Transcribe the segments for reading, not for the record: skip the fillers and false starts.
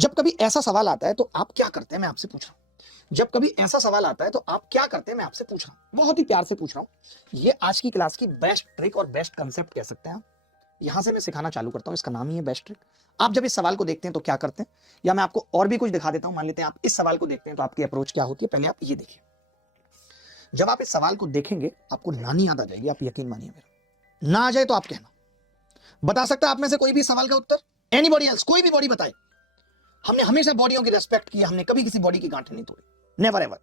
जब कभी ऐसा सवाल आता है तो आप क्या करते हैं, मैं आपसे पूछ रहा हूं। जब कभी ऐसा सवाल आता है तो आप क्या करते हैं, मैं आपसे पूछ रहा हूं, बहुत ही प्यार से पूछ रहा हूं। ये आज की क्लास की बेस्ट ट्रिक और बेस्ट कंसेप्ट कह सकते हैं आप। यहां से मैं सिखाना चालू करता हूं, इसका नाम ही है बेस्ट ट्रिक। आप जब इस सवाल को देखते हैं तो क्या करते हैं, या मैं आपको और भी कुछ दिखा देता हूं। मान लेते हैं आप इस सवाल को देखते हैं तो आपकी अप्रोच क्या होती है, पहले आप ये देखिए। जब आप इस सवाल को देखेंगे आपको नानी याद आ जाएगी, आप यकीन मानिए मेरा। ना आ जाए तो आप कहना। बता सकता है आप में से कोई भी सवाल का उत्तर? एनीबॉडी एल्स, कोई भी बॉडी बताए। हमने हमेशा बॉडियों की रेस्पेक्ट की, हमने कभी किसी बॉडी की गांठें नहीं तोड़ी, नेवर एवर।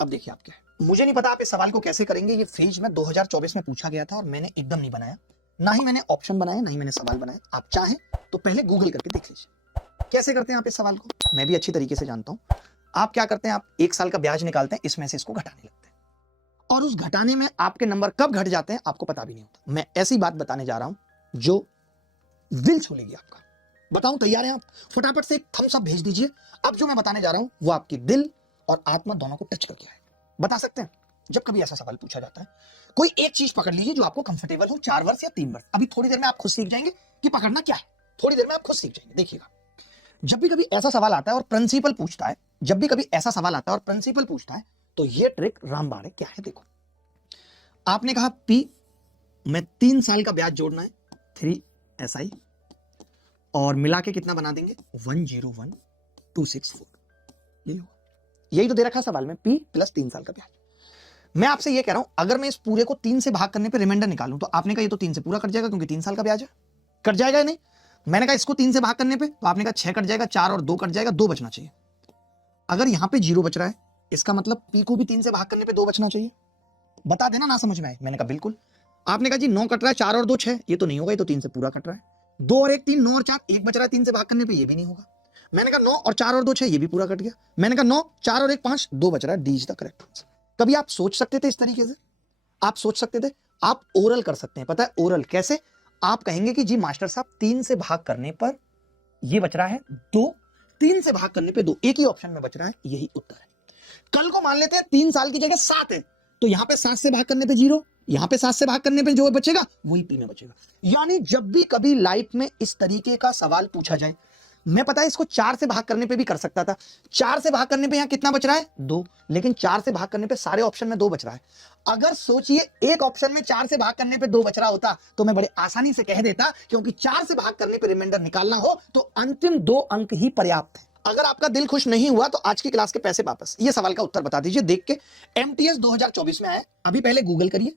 अब देखिए आप क्या है। मुझे नहीं पता आप इस सवाल को कैसे करेंगे। ये फेज में 2024 में पूछा गया था और मैंने एकदम नहीं बनाया, ना ही मैंने ऑप्शन बनाया, ना ही मैंने सवाल बनाया। आप चाहें तो पहले गूगल करके देख लीजिए कैसे करते हैं आप इस सवाल को। मैं भी अच्छी तरीके से जानता हूं। आप क्या करते हैं, आप 1 साल का ब्याज निकालते हैं, इसमें से इसको घटाने लगते हैं, और उस घटाने में आपके नंबर कब घट जाते हैं आपको पता भी नहीं होता। मैं ऐसी बात बताने जा रहा हूं जो दिल छू लेगी आपका। बताऊं, तैयार हैं आप? फटाफट से एक थम्स अप भेज दीजिए। अब जो मैं बताने जा रहा हूं वो आपकी दिल और आत्मा दोनों को टच करके आए। बता सकते हैं? जब कभी ऐसा सवाल पूछा जाता है, कोई एक चीज पकड़ लीजिए जो आपको कंफर्टेबल हो, 4 वर्ष या 3 वर्ष। अभी थोड़ी देर में आप खुद सीख जाएंगे कि पकड़ना क्या है। थोड़ी देर में आप खुद सीख जाएंगे, देखिएगा। जब भी कभी ऐसा सवाल आता है और प्रिंसिपल पूछता है, जब भी कभी ऐसा सवाल आता है और प्रिंसिपल पूछता है, तो ये ट्रिक रामबाण है। क्या है देखो। आपने कहा पी में 3 साल का ब्याज जोड़ना है, 3 SI, और मिला के कितना बना देंगे, 101264। यही तो दे रखा सवाल में, P प्लस 3 साल का ब्याज। मैं आपसे ये कह रहा हूं, अगर मैं इस पूरे को 3 से भाग करने पे रिमाइंडर निकालूं, तो आपने कहा ये तो 3 से पूरा कट जाएगा क्योंकि 3 साल का ब्याज है। कट जाएगा या नहीं? मैंने कहा इसको 3 से भाग करने पे, तो आपने कहा 6 कट जाएगा, 4 और 2 कट जाएगा, 2 बचना चाहिए। अगर यहां पे 0 बच रहा है, इसका मतलब P को भी 3 से भाग करने पे 2 बचना चाहिए। बता देना ना समझ में आए। मैंने कहा बिल्कुल। आपने कहा जी 9 कट रहा है, 4 और 2 6, ये तो नहीं होगा, ये तो 3 से पूरा कट रहा है। 2 और 1 3, 9 और 4 1 बच रहा है 3 से भाग करने पे, ये भी नहीं होगा। मैंने कहा 9 और 4 और 2 6, ये भी पूरा कट गया। मैंने कहा 9 4 और 1 5, 2 बच रहा है, D is the correct answer. कभी आप सोच सकते थे इस तरीके से? आप सोच सकते थे? आप ओरल कर सकते हैं। पता है ओरल कैसे? आप कहेंगे कि जी मास्टर साहब 3 से भाग करने पर ये बच रहा है 2, 3 से भाग करने पे 2, एक ही ऑप्शन में बच रहा है, यही उत्तर है। कल को मान लेते हैं 3 साल की जगह 7 है, तो यहां पे 7 से भाग करने पे 0, यहां पे 7 से भाग करने पे जो बचेगा वही P में बचेगा। यानी जब भी कभी लाइफ में इस तरीके का सवाल पूछा जाए, मैं पता है इसको 4 से भाग करने पे भी कर सकता था। 4 से भाग करने पे यहां कितना बच रहा है, 2, लेकिन 4 से भाग करने पे सारे ऑप्शन में 2 बच रहा है। अगर सोचिए एक ऑप्शन में 4 से भाग करने पे 2 बच रहा होता तो मैं बड़े आसानी से कह देता, क्योंकि 4 से भाग करने पे रिमाइंडर निकालना हो तो अंतिम 2 अंक ही पर्याप्त है। अगर आपका दिल खुश नहीं हुआ तो आज की क्लास के पैसे वापस। ये सवाल का उत्तर बता दीजिए देख के। MTS 2024 में आया, अभी पहले गूगल करिए,